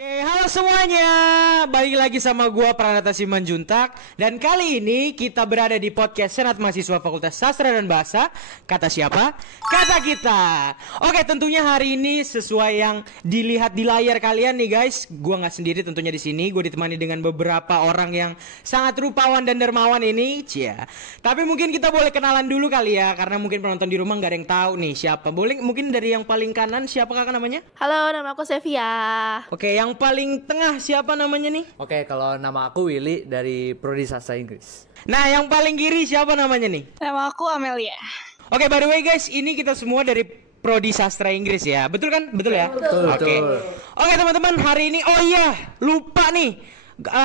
Oke, halo semuanya. Balik lagi sama gua Pranata Simanjuntak. Dan kali ini kita berada di podcast Senat Mahasiswa Fakultas Sastra dan Bahasa. Kata siapa? Kata kita. Oke, tentunya hari ini sesuai yang dilihat di layar kalian nih guys. Gua nggak sendiri tentunya di sini. Gua ditemani dengan beberapa orang yang sangat rupawan dan dermawan ini. Cia. Tapi mungkin kita boleh kenalan dulu kali ya, karena mungkin penonton di rumah nggak ada yang tahu nih siapa. Boleh mungkin dari yang paling kanan siapa kakak namanya? Halo, nama aku Sevia. Oke, yang paling tengah siapa namanya nih? Oke, kalau nama aku Willy dari Prodi Sastra Inggris. Nah, yang paling kiri siapa namanya nih? Nama aku Amelia. Oke, by the way guys, ini kita semua dari Prodi Sastra Inggris ya. Betul kan? Betul ya? Betul. Oke. Oke, teman-teman, hari ini lupa nih.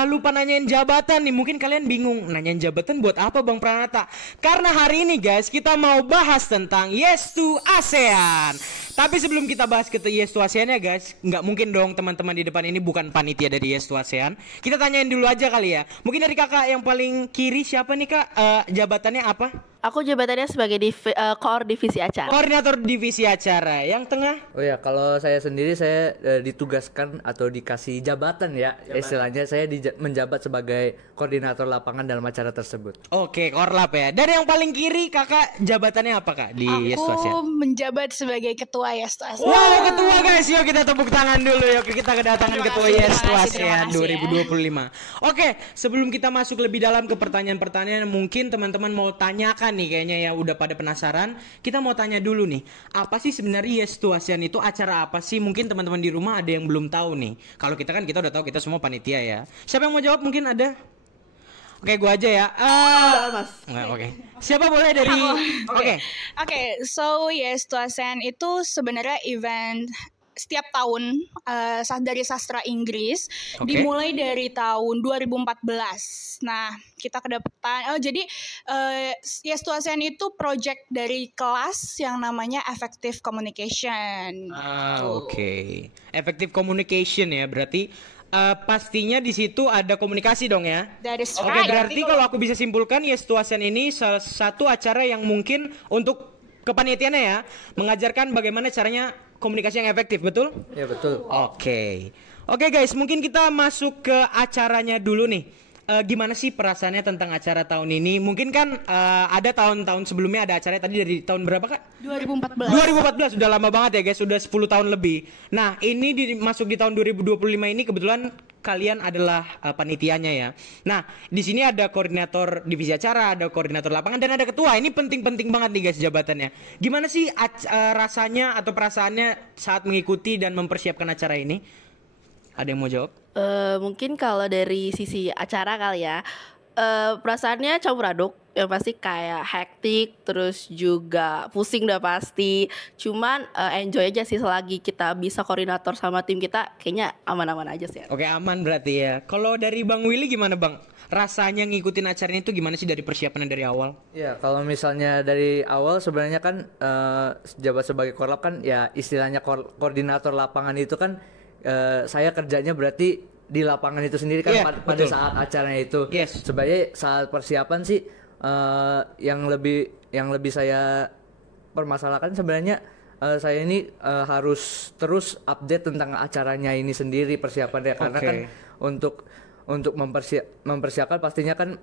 Lupa nanyain jabatan nih. Mungkin kalian bingung, nanyain jabatan buat apa Bang Pranata? Karena hari ini guys, kita mau bahas tentang Yes to ASEAN. Tapi sebelum kita bahas ke Yes to ASEAN ya guys, nggak mungkin dong teman-teman di depan ini bukan panitia dari Yes to ASEAN. Kita tanyain dulu aja kali ya. Mungkin dari kakak yang paling kiri siapa nih kak? Jabatannya apa? Aku jabatannya sebagai koor divisi acara. Koordinator divisi acara. Yang tengah? Oh ya, kalau saya sendiri saya ditugaskan atau dikasih jabatan ya. Istilahnya saya menjabat sebagai koordinator lapangan dalam acara tersebut. Oke, korlap ya. Dan yang paling kiri kakak jabatannya apa kak di Yes to ASEAN? Aku menjabat sebagai ketua Yes to ASEAN. Wow, ketua guys, yuk kita tepuk tangan dulu. Yuk kita kedatangan ketua Yes to ASEAN 2025. Oke, sebelum kita masuk lebih dalam ke pertanyaan-pertanyaan, mungkin teman-teman mau tanyakan nih, kayaknya ya udah pada penasaran. Kita mau tanya dulu nih, apa sih sebenarnya Yes to ASEAN itu acara apa sih? Mungkin teman-teman di rumah ada yang belum tahu nih. Kalau kita kan kita udah tahu, kita semua panitia ya. Siapa yang mau jawab? Mungkin ada? Oke, gua aja ya. Mas. Oke. Siapa boleh dari? Oke, so Yes to ASEAN itu sebenarnya event setiap tahun dari sastra Inggris. Oke. Dimulai dari tahun 2014. Nah, kita kedapetan jadi Yes to ASEAN itu project dari kelas yang namanya Effective Communication. Oke. Effective communication ya, berarti pastinya di situ ada komunikasi dong ya. That is Oke, right. berarti kalau aku bisa simpulkan Yes to ASEAN ini salah satu acara yang mungkin untuk kepanitiaannya ya, mengajarkan bagaimana caranya komunikasi yang efektif, betul? Ya, betul. Oke guys, mungkin kita masuk ke acaranya dulu nih. Gimana sih perasaannya tentang acara tahun ini? Mungkin kan ada tahun-tahun sebelumnya ada acara tadi dari tahun berapa kak? 2014. 2014, sudah lama banget ya guys, sudah 10 tahun lebih. Nah ini masuk di tahun 2025 ini kebetulan kalian adalah panitianya ya. Nah di sini ada koordinator divisi acara, ada koordinator lapangan, dan ada ketua. Ini penting-penting banget nih guys jabatannya. Gimana sih rasanya atau perasaannya saat mengikuti dan mempersiapkan acara ini? Ada yang mau jawab? Mungkin kalau dari sisi acara kali ya, perasaannya campur aduk. Yang pasti kayak hektik, terus juga pusing udah pasti. Cuman enjoy aja sih selagi kita bisa koordinator sama tim kita, kayaknya aman-aman aja sih. Oke, aman berarti ya. Kalau dari Bang Willy gimana Bang? Rasanya ngikutin acara ini tuh gimana sih dari persiapannya dari awal? Ya, kalau misalnya dari awal sebenarnya kan jabat sebagai korlap kan ya istilahnya koordinator lapangan itu kan saya kerjanya berarti di lapangan itu sendiri kan pada betul. saat acaranya itu. Yes. Sebagai saat persiapan sih yang lebih saya permasalahkan sebenarnya saya ini harus terus update tentang acaranya ini sendiri persiapannya, karena kan untuk mempersiapkan pastinya kan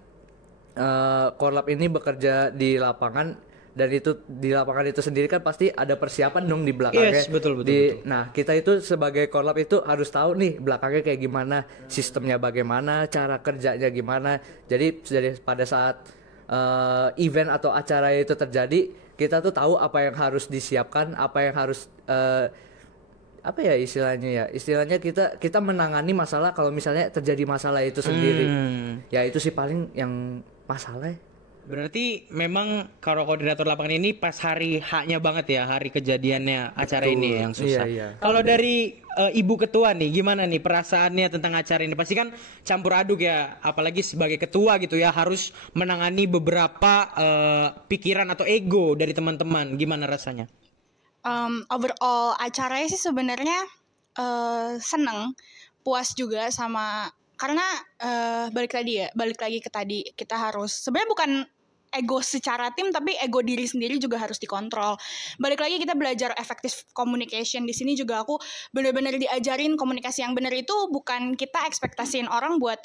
korlap ini bekerja di lapangan. Dan itu di lapangan itu sendiri kan pasti ada persiapan dong di belakangnya. Yes, betul. Nah, kita itu sebagai korlap itu harus tahu nih belakangnya kayak gimana, sistemnya bagaimana, cara kerjanya gimana. Jadi pada saat event atau acara itu terjadi, kita tuh tahu apa yang harus disiapkan, apa yang harus apa ya istilahnya ya. Istilahnya kita menangani masalah kalau misalnya terjadi masalah itu sendiri. Ya itu sih paling yang masalah. Berarti memang kalau koordinator lapangan ini pas hari H-nya banget ya, hari kejadiannya acara ini yang susah. Iya. Kalau dari Ibu Ketua nih, gimana nih perasaannya tentang acara ini? Pasti kan campur aduk ya, apalagi sebagai ketua gitu ya, harus menangani beberapa pikiran atau ego dari teman-teman. Gimana rasanya? Overall acaranya sih sebenarnya seneng, puas juga sama. Karena balik lagi ke tadi, kita harus sebenarnya bukan ego secara tim, tapi ego diri sendiri juga harus dikontrol. Balik lagi kita belajar effective communication. Di sini juga aku benar-benar diajarin komunikasi yang benar itu bukan kita ekspektasiin orang buat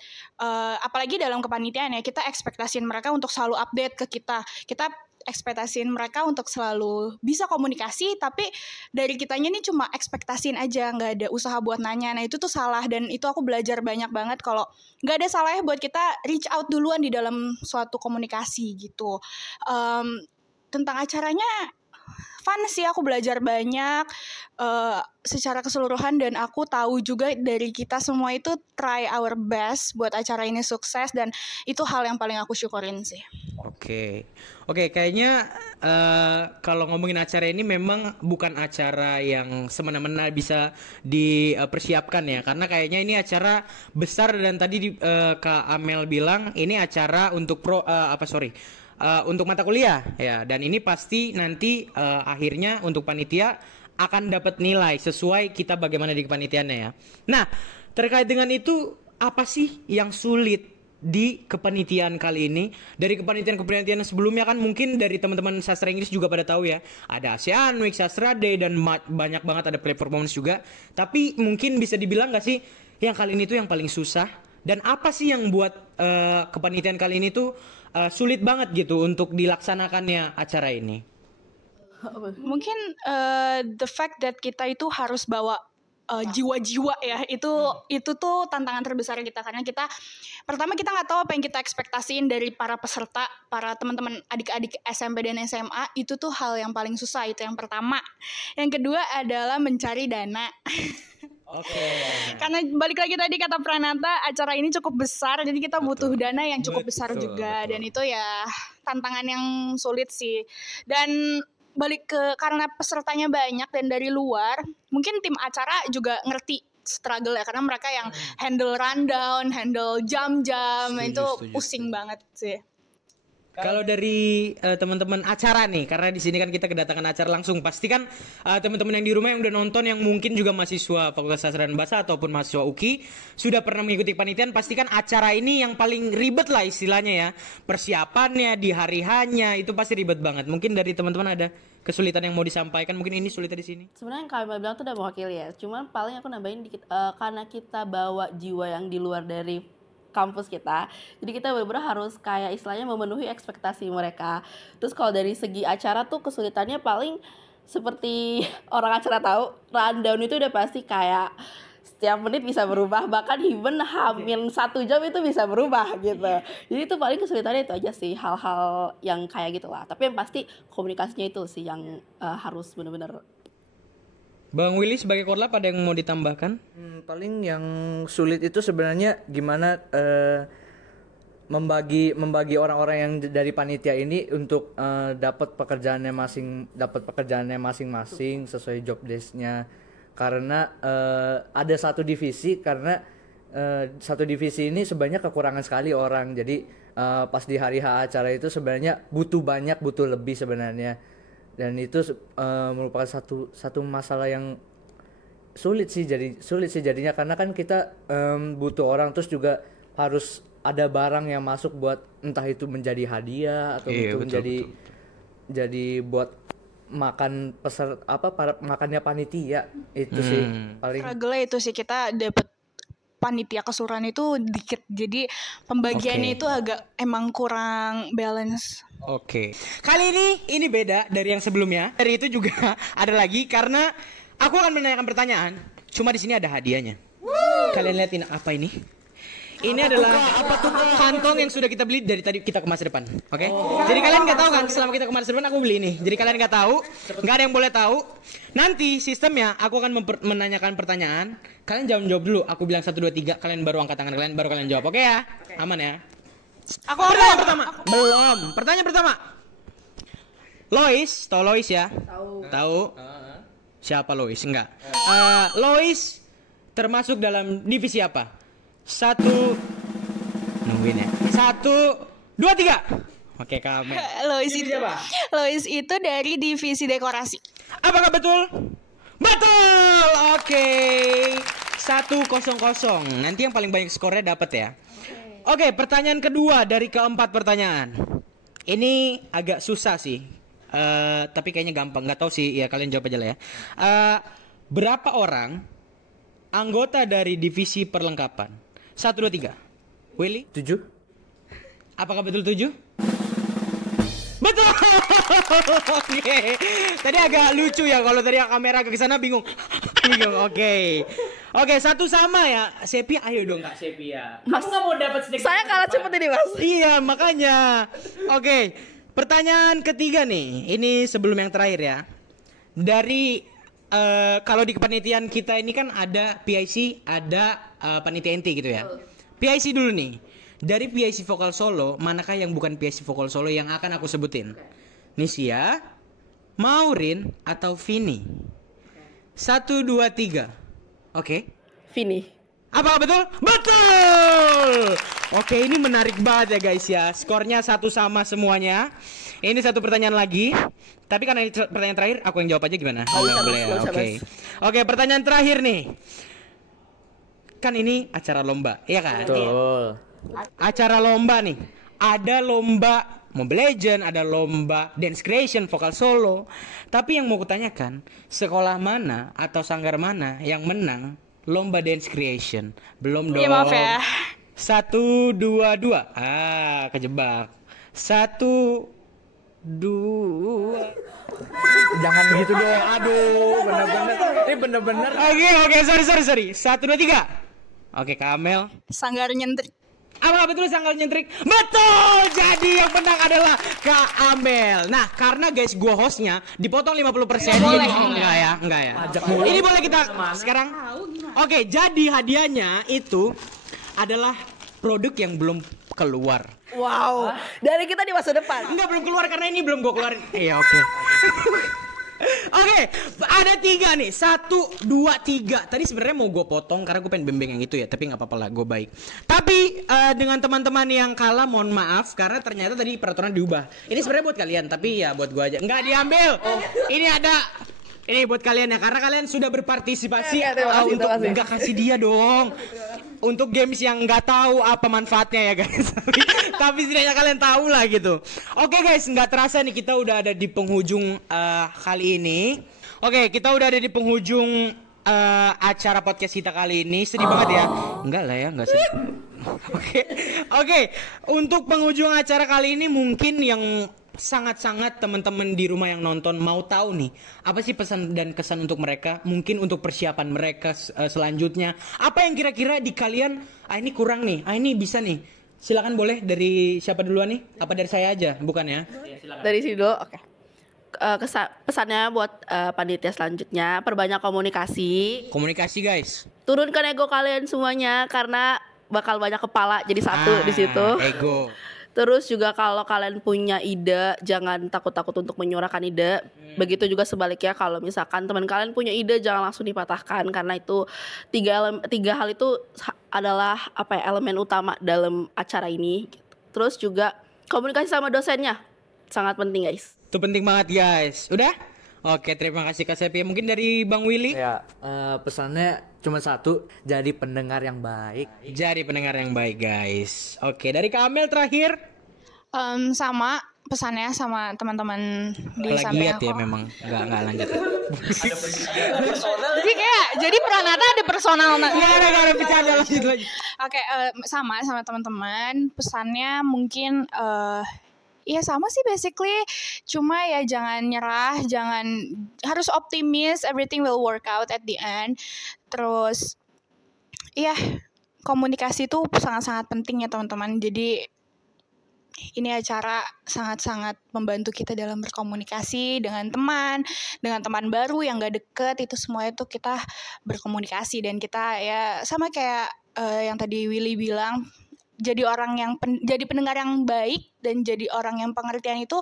apalagi dalam kepanitiaan ya, kita ekspektasiin mereka untuk selalu update ke kita ekspektasiin mereka untuk selalu bisa komunikasi, tapi dari kitanya nih cuma ekspektasiin aja, nggak ada usaha buat nanya. Nah itu tuh salah, dan itu aku belajar banyak banget kalau nggak ada salahnya buat kita reach out duluan di dalam suatu komunikasi gitu. Tentang acaranya fun sih, aku belajar banyak secara keseluruhan, dan aku tahu juga dari kita semua itu try our best buat acara ini sukses, dan itu hal yang paling aku syukurin sih. Oke, kayaknya kalau ngomongin acara ini memang bukan acara yang semena-mena bisa dipersiapkan ya, karena kayaknya ini acara besar, dan tadi Kak Amel bilang ini acara untuk untuk mata kuliah ya, dan ini pasti nanti akhirnya untuk panitia akan dapat nilai sesuai kita bagaimana di kepanitiaannya ya. Nah, terkait dengan itu apa sih yang sulit di kepanitiaan kali ini? Dari kepanitiaan sebelumnya kan mungkin dari teman-teman sastra Inggris juga pada tahu ya, ada ASEAN Week, Sastra Day, dan banyak banget ada play performance juga. Tapi mungkin bisa dibilang gak sih yang kali ini tuh yang paling susah? Dan apa sih yang buat kepanitiaan kali ini tuh sulit banget gitu untuk dilaksanakannya acara ini? Mungkin the fact that kita itu harus bawa jiwa-jiwa ya, itu tuh tantangan terbesar kita, karena kita pertama kita nggak tahu apa yang kita ekspektasiin dari para peserta, para teman-teman adik-adik SMP dan SMA. Itu tuh hal yang paling susah, itu yang pertama. Yang kedua adalah mencari dana. Karena balik lagi tadi kata Pranata, acara ini cukup besar, jadi kita butuh dana yang cukup besar juga. Dan itu ya tantangan yang sulit sih. Dan balik ke karena pesertanya banyak dan dari luar, mungkin tim acara juga ngerti struggle ya, karena mereka yang handle rundown, handle jam-jam, itu pusing banget sih. Kalau dari teman-teman acara nih, karena di sini kan kita kedatangan acara langsung, pasti kan teman-teman yang di rumah yang udah nonton, yang mungkin juga mahasiswa Fakultas Sastra dan Bahasa ataupun mahasiswa UKI sudah pernah mengikuti kepanitiaan, pasti kan acara ini yang paling ribet lah istilahnya ya. Persiapannya di hari hanya itu pasti ribet banget. Mungkin dari teman-teman ada kesulitan yang mau disampaikan, mungkin ini sulitnya di sini. Sebenarnya yang kalian bilang tuh udah mewakili ya. Cuman paling aku nambahin dikit, karena kita bawa jiwa yang di luar dari kampus kita, jadi kita benar-benar harus kayak istilahnya memenuhi ekspektasi mereka. Terus kalau dari segi acara tuh kesulitannya paling seperti orang acara tahu, rundown itu udah pasti kayak setiap menit bisa berubah, bahkan even hamin 1 jam itu bisa berubah gitu. Jadi itu paling kesulitannya itu aja sih, hal-hal yang kayak gitulah. Tapi yang pasti komunikasinya itu sih yang harus benar-benar. Bang Willy sebagai korlap ada yang mau ditambahkan? Paling yang sulit itu sebenarnya gimana membagi orang-orang yang dari panitia ini untuk dapat pekerjaannya masing-masing sesuai job desk-nya. Karena ada satu divisi, karena satu divisi ini sebenarnya kekurangan sekali orang. Jadi pas di hari H acara itu sebenarnya butuh lebih sebenarnya. Dan itu merupakan satu masalah yang sulit sih jadinya, karena kan kita butuh orang, terus juga harus ada barang yang masuk buat entah itu menjadi hadiah atau betul. Jadi buat makan makannya panitia itu sih paling struggle itu sih, kita dapat panitia keseluruhan itu dikit, jadi pembagiannya itu agak emang kurang balance. Kali ini beda dari yang sebelumnya. Dari itu juga ada lagi, karena aku akan menanyakan pertanyaan. Cuma di sini ada hadiahnya. Kalian lihatin apa ini? Ini adalah kantong yang sudah kita beli dari tadi kita ke masa depan. Oke? Jadi kalian nggak tahu kan, selama kita ke masa depan aku beli ini. Jadi kalian nggak tahu, nggak ada yang boleh tahu. Nanti sistemnya aku akan menanyakan pertanyaan. Kalian jawab dulu. Aku bilang 1, 2, 3. Kalian baru angkat tangan kalian, baru kalian jawab. Oke ya? Aman ya? Pertanyaan pertama. Belum. Pertanyaan pertama. Lois, tahu Lois ya? Tahu. Siapa Lois? Enggak. Lois termasuk dalam divisi apa? 1, nungguin ya. 1, 2, 3. Oke, kamu. Lois itu dari divisi dekorasi. Apakah betul? Betul. Oke. 1-0. Nanti yang paling banyak skornya dapat ya. Oke, pertanyaan kedua dari keempat pertanyaan. Ini agak susah sih. Tapi kayaknya gampang. Nggak tahu sih. Ya kalian jawab aja lah ya. Berapa orang anggota dari divisi perlengkapan? 1, 2, 3. Willy? 7. Apakah betul 7? Betul. Oke. Tadi agak lucu ya kalau tadi kamera ke sana bingung. Oke. Oke, 1 sama ya. Sepia, ayo dong Kak Sepia. Mas, Kamu nggak mau dapat sedikit? saya kalah cepet ini Mas. Iya, makanya. Oke. Pertanyaan ketiga nih. Ini sebelum yang terakhir ya. Dari kalau di kepanitiaan kita ini kan ada PIC, ada panitia inti gitu ya. PIC dulu nih. Dari PIC Vokal Solo, manakah yang bukan PIC Vokal Solo yang akan aku sebutin? Nisia, Maureen, atau Vini? 1, 2, 3. Oke. Vini. Apakah betul? Betul! Oke, ini menarik banget ya guys ya. Skornya 1 sama semuanya. Ini 1 pertanyaan lagi. Tapi karena ini pertanyaan terakhir, aku yang jawab aja gimana? Bisa, Boleh ya? Mas. Oke. Oke, pertanyaan terakhir nih. Kan ini acara lomba, iya kan? Betul. Acara lomba nih. Ada lomba Mobile Legend, ada lomba Dance Creation, Vokal Solo. Tapi yang mau kutanyakan, sekolah mana atau sanggar mana yang menang lomba Dance Creation? Belum dong. Iya maaf ya. 1, 2, 2. Kejebak. 1, 2. Jangan gitu dong. Aduh, bener-bener. Ini bener-bener. Oke, sorry. 1, 2, 3. Oke, Kak Amel. Sanggar nyentrik. Apakah betul sanggal nyentrik? Betul! Jadi yang menang adalah Kak Amel. Nah, karena guys gua hostnya dipotong 50%. Boleh. Enggak ya. Ini boleh kita sekarang. Oke, jadi hadiahnya itu adalah produk yang belum keluar. Wow. Dari kita di masa depan. Enggak, belum keluar karena ini belum gua keluarin. Iya, oke. Oke, ada 3 nih. 1, 2, 3. Tadi sebenarnya mau gue potong karena gue pengen bembeng yang itu ya. Tapi nggak apa-apa lah, gue baik. Tapi dengan teman-teman yang kalah, mohon maaf karena ternyata tadi peraturan diubah. Ini sebenarnya buat kalian, tapi ya buat gue aja. Nggak diambil. Ini ada. Ini buat kalian ya, karena kalian sudah berpartisipasi untuk nggak kasih dia dong. Untuk games yang nggak tahu apa manfaatnya ya guys. Tapi setidaknya kalian tahu lah gitu. Oke guys, nggak terasa nih kita udah ada di penghujung kali ini. Oke, kita udah ada di penghujung acara podcast kita kali ini. Sedih banget ya. Enggak lah ya, enggak sedih. Oke. Untuk penghujung acara kali ini mungkin yang sangat-sangat teman-teman di rumah yang nonton mau tahu nih, apa sih pesan dan kesan untuk mereka, mungkin untuk persiapan mereka selanjutnya. Apa yang kira-kira di kalian, ini kurang nih, ini bisa nih. Silakan boleh dari siapa duluan nih? Apa dari saya aja, bukan ya? Dari sini dulu, oke. Pesannya buat panitia selanjutnya, perbanyak komunikasi. Komunikasi guys. Turunkan ego kalian semuanya karena bakal banyak kepala jadi satu di situ. Ego. Terus juga kalau kalian punya ide, jangan takut-takut untuk menyuarakan ide. Begitu juga sebaliknya kalau misalkan teman kalian punya ide, jangan langsung dipatahkan karena itu tiga hal itu adalah elemen utama dalam acara ini. Terus juga komunikasi sama dosennya sangat penting guys. Itu penting banget guys. Udah? Oke, terima kasih Kak Sepi. Mungkin dari Bang Willy. Ya, pesannya cuma 1, jadi pendengar yang baik. Jadi pendengar yang baik guys. Oke, dari Kak Amel terakhir. Sama pesannya sama teman-teman di samping Plagiat ya memang. Enggak lanjut. jadi Pranata ada personal. Enggak ada bercanda, lanjut lagi. Oke, sama teman-teman. Pesannya mungkin ya sama sih basically, cuma ya jangan nyerah, harus optimis, everything will work out at the end. Terus ya komunikasi itu sangat-sangat penting ya teman-teman. Jadi ini acara sangat-sangat membantu kita dalam berkomunikasi dengan teman baru yang gak deket, itu semua itu kita berkomunikasi. Dan kita ya sama kayak yang tadi Willy bilang, jadi pendengar yang baik dan jadi orang yang pengertian itu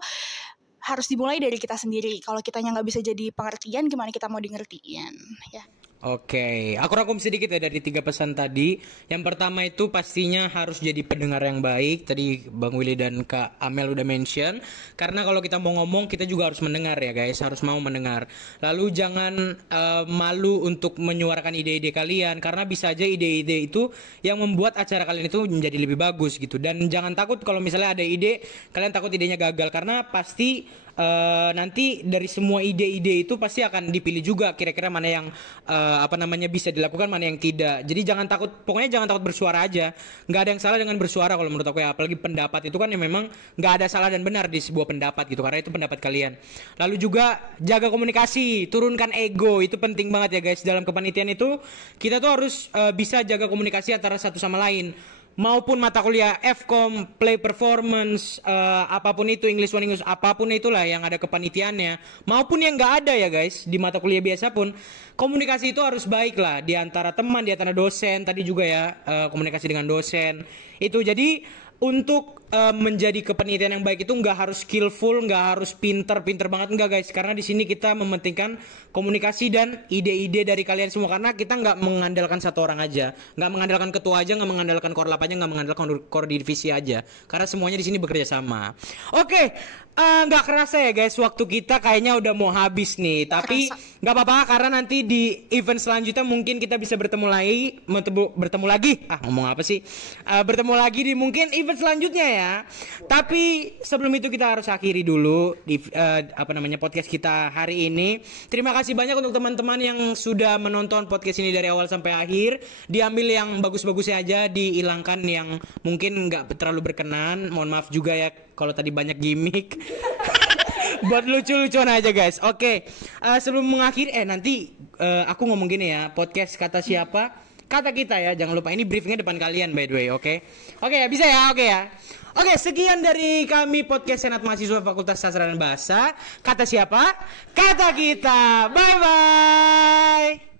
harus dimulai dari kita sendiri. Kalau kitanya nggak bisa jadi pengertian, gimana kita mau di ngertiin ya? Oke, aku rangkum sedikit ya dari 3 pesan tadi. Yang pertama itu pastinya harus jadi pendengar yang baik. Tadi Bang Willy dan Kak Amel udah mention. Karena kalau kita mau ngomong, kita juga harus mendengar ya guys, harus mau mendengar. Lalu jangan malu untuk menyuarakan ide-ide kalian, karena bisa aja ide-ide itu yang membuat acara kalian itu menjadi lebih bagus gitu. Dan jangan takut kalau misalnya ada ide, kalian takut idenya gagal, karena pasti nanti dari semua ide-ide itu pasti akan dipilih juga kira-kira mana yang bisa dilakukan, mana yang tidak. Jadi jangan takut, pokoknya jangan takut bersuara aja. Nggak ada yang salah dengan bersuara kalau menurut aku ya, apalagi pendapat itu kan yang memang nggak ada salah dan benar di sebuah pendapat gitu, karena itu pendapat kalian. Lalu juga jaga komunikasi, turunkan ego, itu penting banget ya guys. Dalam kepanitiaan itu kita tuh harus bisa jaga komunikasi antara satu sama lain, maupun mata kuliah Fkom, play performance, apapun itu, English 1 English, apapun itulah yang ada kepanitiaannya, maupun yang nggak ada ya guys, di mata kuliah biasa pun komunikasi itu harus baik lah di antara teman, di antara dosen, tadi juga ya komunikasi dengan dosen itu. Jadi untuk menjadi kepanitiaan yang baik itu nggak harus skillful, nggak harus pinter banget, nggak guys, karena di sini kita mementingkan komunikasi dan ide-ide dari kalian semua, karena kita nggak mengandalkan satu orang aja, nggak mengandalkan ketua aja, nggak mengandalkan korlap aja, nggak mengandalkan core divisi aja, karena semuanya di sini bekerja sama. Oke, nggak kerasa ya guys, waktu kita kayaknya udah mau habis nih, tapi nggak apa-apa karena nanti di event selanjutnya mungkin kita bisa bertemu lagi, bertemu lagi di mungkin event selanjutnya ya. Tapi sebelum itu kita harus akhiri dulu di podcast kita hari ini. Terima kasih banyak untuk teman-teman yang sudah menonton podcast ini dari awal sampai akhir. Diambil yang bagus-bagusnya aja, dihilangkan yang mungkin nggak terlalu berkenan. Mohon maaf juga ya kalau tadi banyak gimmick. Buat lucu-lucuan aja guys. Oke, sebelum mengakhiri nanti aku ngomong gini ya, podcast kata siapa? Kata kita ya, jangan lupa ini briefingnya depan kalian by the way, oke? Oke ya, bisa ya, oke ya. Oke, sekian dari kami podcast Senat Mahasiswa Fakultas Sastra dan Bahasa. Kata siapa? Kata kita. Bye bye.